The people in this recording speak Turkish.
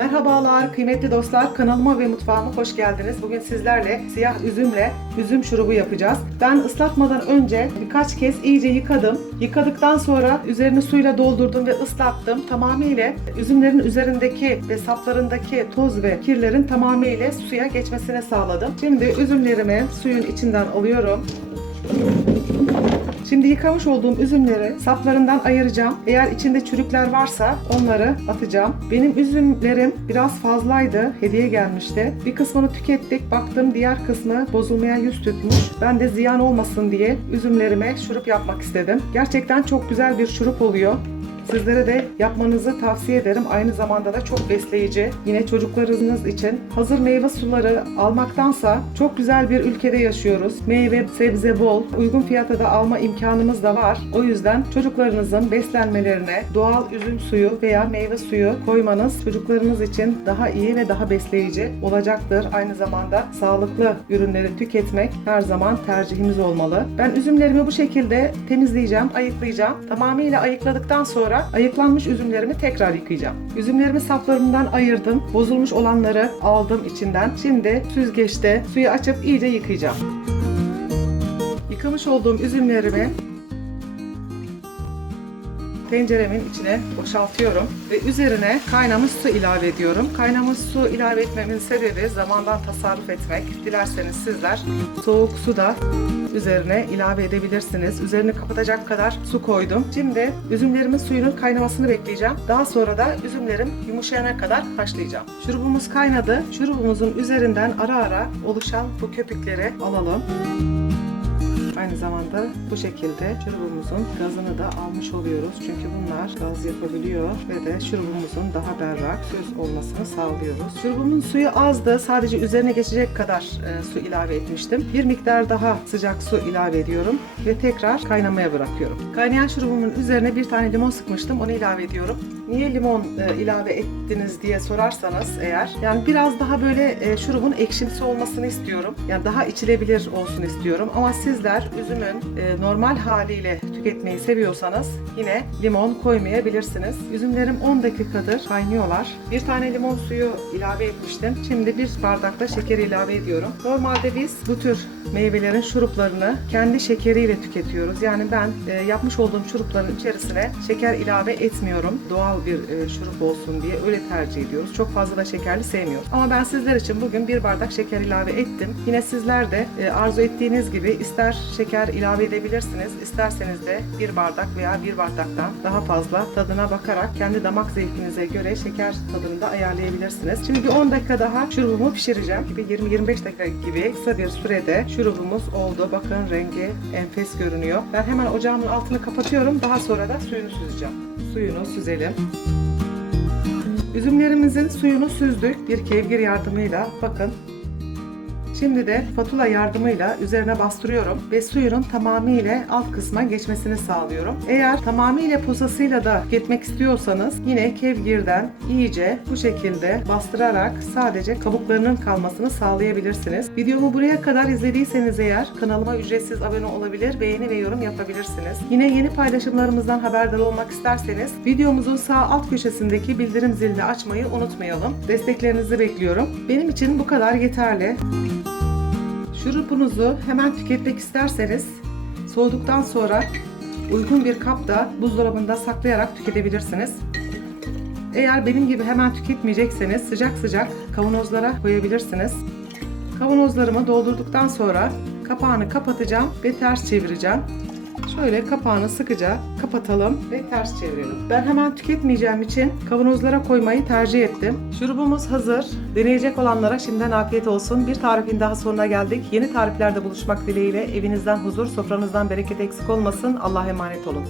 Merhabalar kıymetli dostlar kanalıma ve mutfağıma hoş geldiniz. Bugün sizlerle siyah üzümle üzüm şurubu yapacağız. Ben ıslatmadan önce birkaç kez iyice yıkadım. Yıkadıktan sonra üzerini suyla doldurdum ve ıslattım. Tamamıyla üzümlerin üzerindeki ve saplarındaki toz ve kirlerin tamamıyla suya geçmesini sağladım. Şimdi üzümlerimi suyun içinden alıyorum. Şimdi yıkamış olduğum üzümleri saplarından ayıracağım. Eğer içinde çürükler varsa onları atacağım. Benim üzümlerim biraz fazlaydı. Hediye gelmişti. Bir kısmını tükettik. Baktım diğer kısmı bozulmaya yüz tutmuş. Ben de ziyan olmasın diye üzümlerime şurup yapmak istedim. Gerçekten çok güzel bir şurup oluyor. Sizlere de yapmanızı tavsiye ederim. Aynı zamanda da çok besleyici. Yine çocuklarınız için hazır meyve suları almaktansa çok güzel bir ülkede yaşıyoruz. Meyve, sebze bol, uygun fiyata da alma imkanımız da var. O yüzden çocuklarınızın beslenmelerine doğal üzüm suyu veya meyve suyu koymanız çocuklarınız için daha iyi ve daha besleyici olacaktır. Aynı zamanda sağlıklı ürünleri tüketmek her zaman tercihimiz olmalı. Ben üzümlerimi bu şekilde temizleyeceğim, ayıklayacağım. Tamamıyla ayıkladıktan sonra ayıklanmış üzümlerimi tekrar yıkayacağım. Üzümlerimi saplarından ayırdım. Bozulmuş olanları aldım içinden. Şimdi süzgeçte suyu açıp iyice yıkayacağım. Yıkamış olduğum üzümlerimi tenceremin içine boşaltıyorum ve üzerine kaynamış su ilave ediyorum. Kaynamış su ilave etmemin sebebi zamandan tasarruf etmek. Dilerseniz sizler soğuk su da üzerine ilave edebilirsiniz. Üzerini kapatacak kadar su koydum. Şimdi üzümlerimin suyunun kaynamasını bekleyeceğim. Daha sonra da üzümlerim yumuşayana kadar haşlayacağım. Şurubumuz kaynadı. Şurubumuzun üzerinden ara ara oluşan bu köpükleri alalım. Aynı zamanda bu şekilde şurubumuzun gazını da almış oluyoruz. Çünkü bunlar gaz yapabiliyor ve de şurubumuzun daha berrak, söz olmasını sağlıyoruz. Şurubumun suyu azdı. Sadece üzerine geçecek kadar e, su ilave etmiştim. Bir miktar daha sıcak su ilave ediyorum ve tekrar kaynamaya bırakıyorum. Kaynayan şurubumun üzerine bir tane limon sıkmıştım. Onu ilave ediyorum. Niye limon e, ilave ettiniz diye sorarsanız eğer yani biraz daha böyle e, şurubun ekşimsi olmasını istiyorum. Yani daha içilebilir olsun istiyorum. Ama sizler üzümün e, normal haliyle tüketmeyi seviyorsanız yine limon koymayabilirsiniz. Üzümlerim 10 dakikadır kaynıyorlar. Bir tane limon suyu ilave etmiştim. Şimdi bir bardak da şeker ilave ediyorum. Normalde biz bu tür meyvelerin şuruplarını kendi şekeriyle tüketiyoruz. Yani ben e, yapmış olduğum şurupların içerisine şeker ilave etmiyorum. Doğal bir e, şurup olsun diye öyle tercih ediyoruz. Çok fazla da şekerli sevmiyoruz. Ama ben sizler için bugün bir bardak şeker ilave ettim. Yine sizler de e, arzu ettiğiniz gibi ister şeker ilave edebilirsiniz, isterseniz de bir bardak veya bir bardaktan daha fazla tadına bakarak kendi damak zevkinize göre şeker tadını da ayarlayabilirsiniz. Şimdi bir 10 dakika daha şurubumu pişireceğim. Gibi 20-25 dakika gibi kısa bir sürede şurubumuz oldu. Bakın rengi enfes görünüyor. Ben hemen ocağımın altını kapatıyorum. Daha sonra da suyunu süzeceğim. Suyunu süzelim. Üzümlerimizin suyunu süzdük bir kevgir yardımıyla. Bakın Şimdi de spatula yardımıyla üzerine bastırıyorum ve suyunun tamamıyla alt kısma geçmesini sağlıyorum. Eğer tamamıyla posasıyla da tüketmek istiyorsanız yine kevgirden iyice bu şekilde bastırarak sadece kabuklarının kalmasını sağlayabilirsiniz. Videomu buraya kadar izlediyseniz eğer kanalıma ücretsiz abone olabilir, beğeni ve yorum yapabilirsiniz. Yine yeni paylaşımlarımızdan haberdar olmak isterseniz videomuzun sağ alt köşesindeki bildirim zilini açmayı unutmayalım. Desteklerinizi bekliyorum. Benim için bu kadar yeterli. Şurupunuzu hemen tüketmek isterseniz soğuduktan sonra uygun bir kapta buzdolabında saklayarak tüketebilirsiniz. Eğer benim gibi hemen tüketmeyecekseniz sıcak sıcak kavanozlara koyabilirsiniz. Kavanozlarımı doldurduktan sonra kapağını kapatacağım ve ters çevireceğim. Şöyle kapağını sıkıca kapatalım ve ters çevirelim. Ben hemen tüketmeyeceğim için kavanozlara koymayı tercih ettim. Şurubumuz hazır. Deneyecek olanlara şimdiden afiyet olsun. Bir tarifin daha sonuna geldik. Yeni tariflerde buluşmak dileğiyle evinizden huzur, sofranızdan bereket eksik olmasın. Allah'a emanet olun.